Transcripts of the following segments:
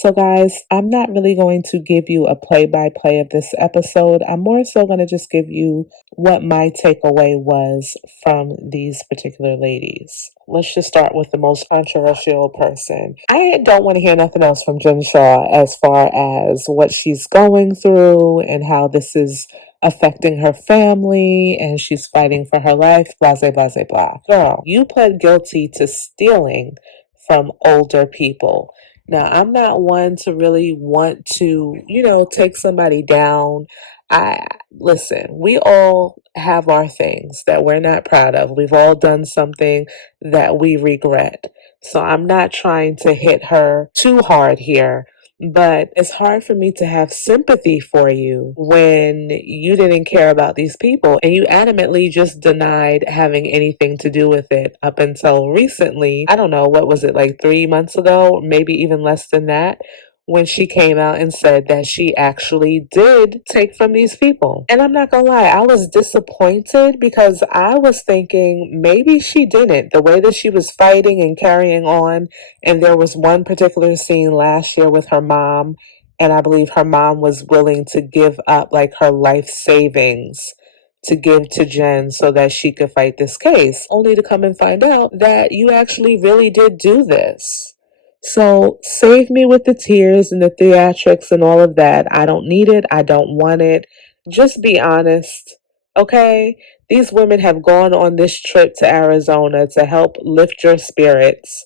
So, guys, I'm not really going to give you a play by play of this episode. I'm more so going to just give you what my takeaway was from these particular ladies. Let's just start with the most controversial person. I don't want to hear nothing else from Jen Shah as far as what she's going through and how this is affecting her family and she's fighting for her life, blah, blah, blah, blah. Girl, you pled guilty to stealing from older people. Now, I'm not one to really want to, take somebody down. I listen, we all have our things that we're not proud of. We've all done something that we regret. So I'm not trying to hit her too hard here, but it's hard for me to have sympathy for you when you didn't care about these people and you adamantly just denied having anything to do with it up until recently. I don't know, what was it, like 3 months ago, maybe even less than that, when she came out and said that she actually did take from these people. And I'm not gonna lie, I was disappointed because I was thinking maybe she didn't. The way that she was fighting and carrying on, and there was one particular scene last year with her mom, and I believe her mom was willing to give up like her life savings to give to Jen so that she could fight this case, only to come and find out that you actually really did do this. So save me with the tears and the theatrics and all of that. I don't need it. I don't want it. Just be honest, okay? These women have gone on this trip to Arizona to help lift your spirits,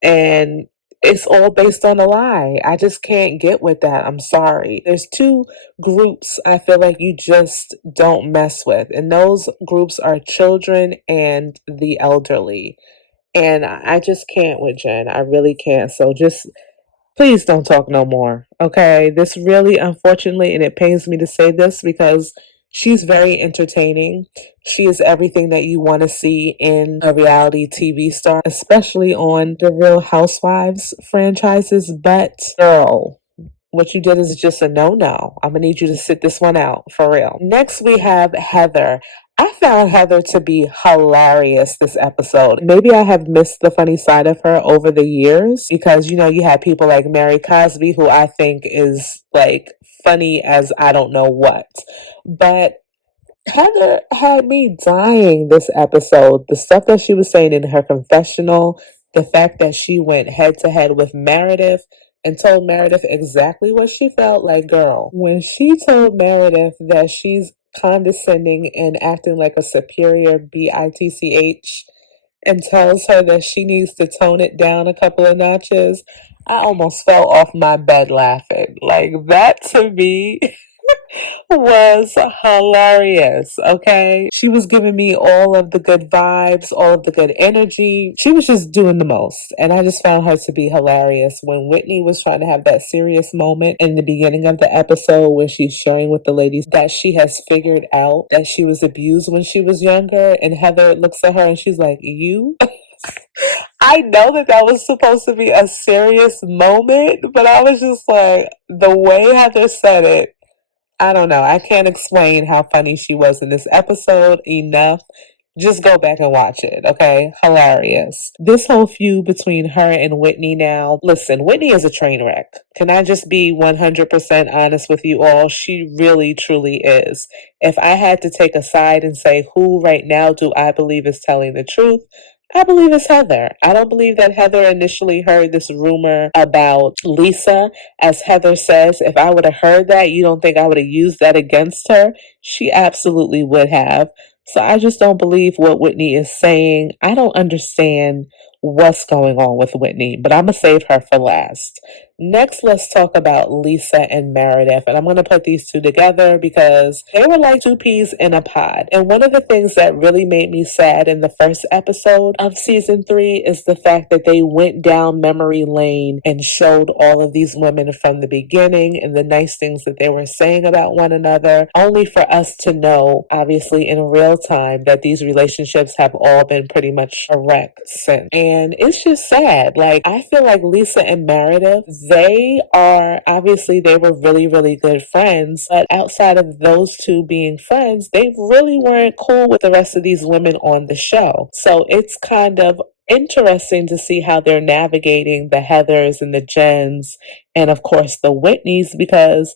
and it's all based on a lie. I just can't get with that. I'm sorry. There's two groups I feel like you just don't mess with, and those groups are children and the elderly. And I just can't with Jen. I really can't. So just please don't talk no more. Okay. This really, unfortunately, and it pains me to say this because she's very entertaining. She is everything that you want to see in a reality TV star, especially on the Real Housewives franchises. But girl, what you did is just a no-no. I'm going to need you to sit this one out for real. Next, we have Heather. I found Heather to be hilarious this episode. Maybe I have missed the funny side of her over the years because, you had people like Mary Cosby, who I think is like funny as I don't know what. But Heather had me dying this episode. The stuff that she was saying in her confessional, the fact that she went head to head with Meredith and told Meredith exactly what she felt like, girl. When she told Meredith that she's condescending and acting like a superior bitch and tells her that she needs to tone it down a couple of notches, I almost fell off my bed laughing. Like that to me was hilarious, okay? She was giving me all of the good vibes, all of the good energy. She was just doing the most. And I just found her to be hilarious. When Whitney was trying to have that serious moment in the beginning of the episode where she's sharing with the ladies that she has figured out that she was abused when she was younger, and Heather looks at her and she's like, you? I know that that was supposed to be a serious moment, but I was just like, the way Heather said it, I don't know. I can't explain how funny she was in this episode enough. Just go back and watch it, okay? Hilarious. This whole feud between her and Whitney now. Listen, Whitney is a train wreck. Can I just be 100% honest with you all? She really, truly is. If I had to take a side and say who right now do I believe is telling the truth, I believe it's Heather. I don't believe that Heather initially heard this rumor about Lisa. As Heather says, if I would have heard that, you don't think I would have used that against her? She absolutely would have. So I just don't believe what Whitney is saying. I don't understand what's going on with Whitney, but I'm going to save her for last. Next, let's talk about Lisa and Meredith. And I'm going to put these two together because they were like two peas in a pod. And one of the things that really made me sad in the first episode of season 3 is the fact that they went down memory lane and showed all of these women from the beginning and the nice things that they were saying about one another, only for us to know, obviously in real time, that these relationships have all been pretty much a wreck since. And it's just sad. Like, I feel like Lisa and Meredith, they are, obviously they were really, really good friends, but outside of those two being friends, they really weren't cool with the rest of these women on the show. So it's kind of interesting to see how they're navigating the Heathers and the Jens and of course the Whitneys, because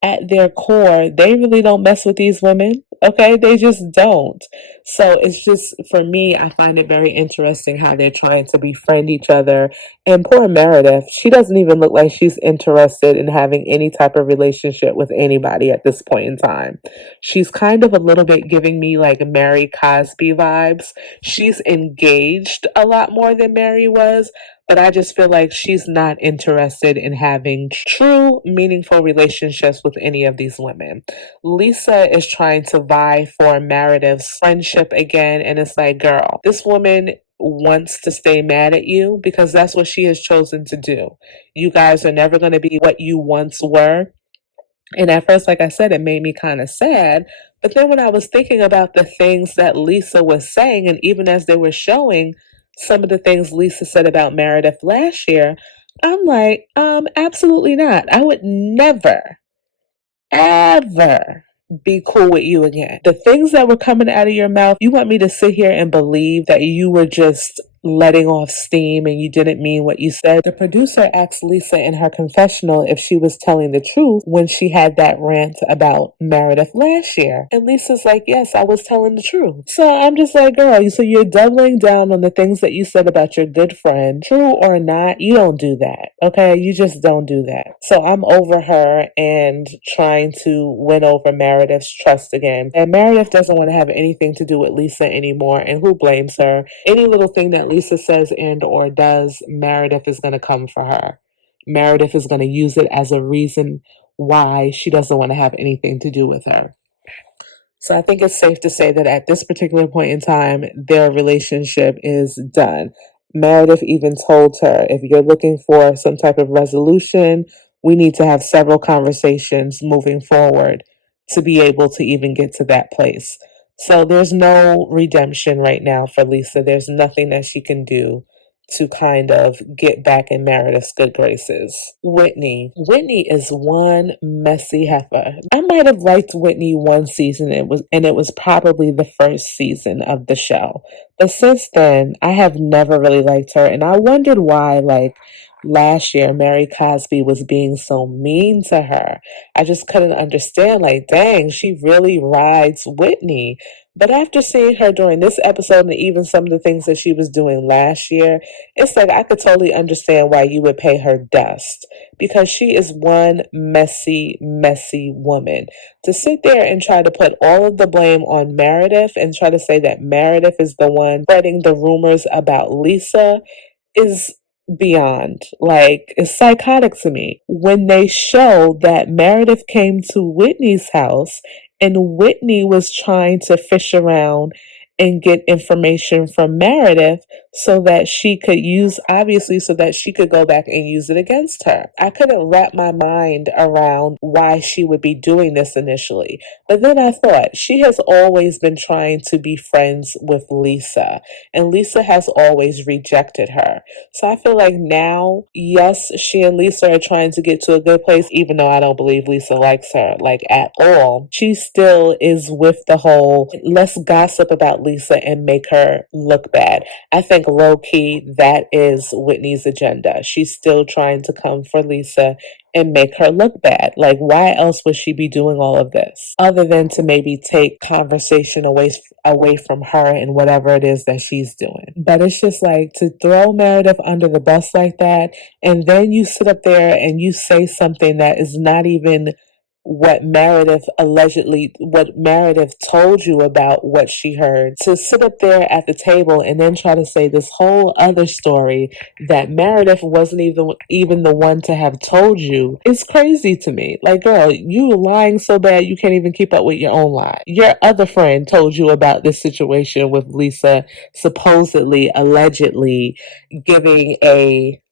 at their core, they really don't mess with these women. Okay, they just don't. So it's just, for me, I find it very interesting how they're trying to befriend each other. And poor Meredith, she doesn't even look like she's interested in having any type of relationship with anybody at this point in time. She's kind of a little bit giving me like Mary Cosby vibes. She's engaged a lot more than Mary was, but I just feel like she's not interested in having true, meaningful relationships with any of these women. Lisa is trying to vie for Meredith's friendship again, and it's like, girl, this woman wants to stay mad at you because that's what she has chosen to do. You guys are never going to be what you once were. And at first, like I said, it made me kind of sad. But then when I was thinking about the things that Lisa was saying, and even as they were showing some of the things Lisa said about Meredith last year, I'm like, absolutely not. I would never, ever be cool with you again. The things that were coming out of your mouth, you want me to sit here and believe that you were just letting off steam and you didn't mean what you said? The producer asked Lisa in her confessional if she was telling the truth when she had that rant about Meredith last year. And Lisa's like, yes, I was telling the truth. So I'm just like, girl, so you're doubling down on the things that you said about your good friend. True or not, you don't do that. Okay? You just don't do that. So I'm over her and trying to win over Meredith's trust again. And Meredith doesn't want to have anything to do with Lisa anymore. And who blames her? Any little thing that Lisa says and or does, Meredith is going to come for her. Meredith is going to use it as a reason why she doesn't want to have anything to do with her. So I think it's safe to say that at this particular point in time, their relationship is done. Meredith even told her, if you're looking for some type of resolution, we need to have several conversations moving forward to be able to even get to that place. So there's no redemption right now for Lisa. There's nothing that she can do to kind of get back in Meredith's good graces. Whitney. Whitney is one messy heifer. I might have liked Whitney one season, it was probably the first season of the show. But since then, I have never really liked her, and I wondered why, like, last year Mary Cosby was being so mean to her. I just couldn't understand, like, dang, she really rides Whitney. But after seeing her during this episode and even some of the things that she was doing last year, it's like I could totally understand why you would pay her dust, because she is one messy, messy woman. To sit there and try to put all of the blame on Meredith and try to say that Meredith is the one spreading the rumors about Lisa is beyond. Like, it's psychotic to me. When they show that Meredith came to Whitney's house and Whitney was trying to fish around and get information from Meredith so that she could use, obviously, so that she could go back and use it against her. I couldn't wrap my mind around why she would be doing this initially. But then I thought, she has always been trying to be friends with Lisa, and Lisa has always rejected her. So I feel like now, yes, she and Lisa are trying to get to a good place, even though I don't believe Lisa likes her, like, at all. She still is with the whole, let's gossip about Lisa and make her look bad. I think low key, that is Whitney's agenda. She's still trying to come for Lisa and make her look bad. Like, why else would she be doing all of this other than to maybe take conversation away from her and whatever it is that she's doing? But it's just like, to throw Meredith under the bus like that, and then you sit up there and you say something that is not even what Meredith told you about what she heard, to sit up there at the table and then try to say this whole other story that Meredith wasn't even the one to have told you, is crazy to me. Like, girl, you lying so bad you can't even keep up with your own lie. Your other friend told you about this situation with Lisa supposedly, allegedly giving a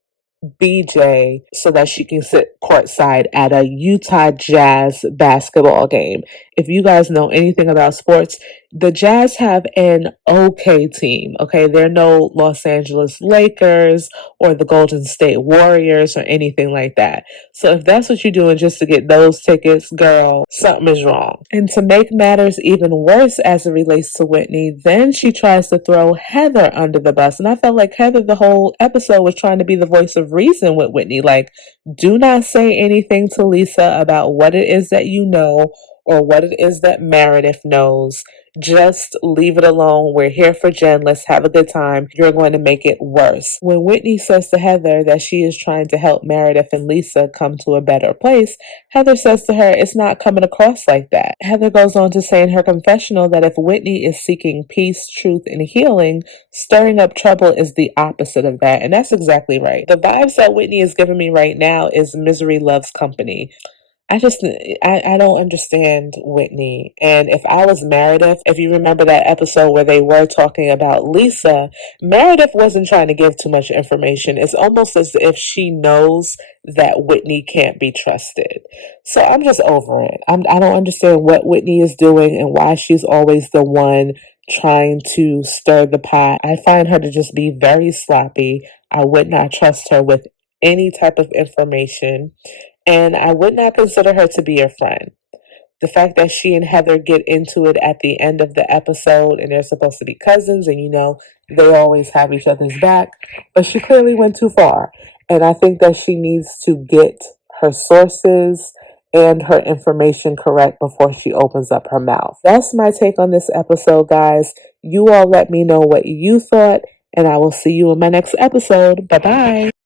BJ so that she can sit courtside at a Utah Jazz basketball game. if you guys know anything about sports, the Jazz have an okay team. Okay, they're no Los Angeles Lakers or the Golden State Warriors or anything like that. So if that's what you're doing just to get those tickets, girl, something is wrong. And to make matters even worse as it relates to Whitney, then she tries to throw Heather under the bus. And I felt like Heather the whole episode was trying to be the voice of reason with Whitney. Like, do not say anything to Lisa about what it is that you know or what it is that Meredith knows. Just leave it alone. We're here for Jen. Let's have a good time. You're going to make it worse. When Whitney says to Heather that she is trying to help Meredith and Lisa come to a better place, Heather says to her, it's not coming across like that. Heather goes on to say in her confessional that if Whitney is seeking peace, truth, and healing, stirring up trouble is the opposite of that. And that's exactly right. The vibes that Whitney is giving me right now is misery loves company. I don't understand Whitney. And if I was Meredith, if you remember that episode where they were talking about Lisa, Meredith wasn't trying to give too much information. It's almost as if she knows that Whitney can't be trusted. So I'm just over it. I don't understand what Whitney is doing and why she's always the one trying to stir the pot. I find her to just be very sloppy. I would not trust her with any type of information, and I would not consider her to be a friend. The fact that she and Heather get into it at the end of the episode and they're supposed to be cousins and they always have each other's back, but she clearly went too far. And I think that she needs to get her sources and her information correct before she opens up her mouth. That's my take on this episode, guys. You all let me know what you thought, and I will see you in my next episode. Bye bye.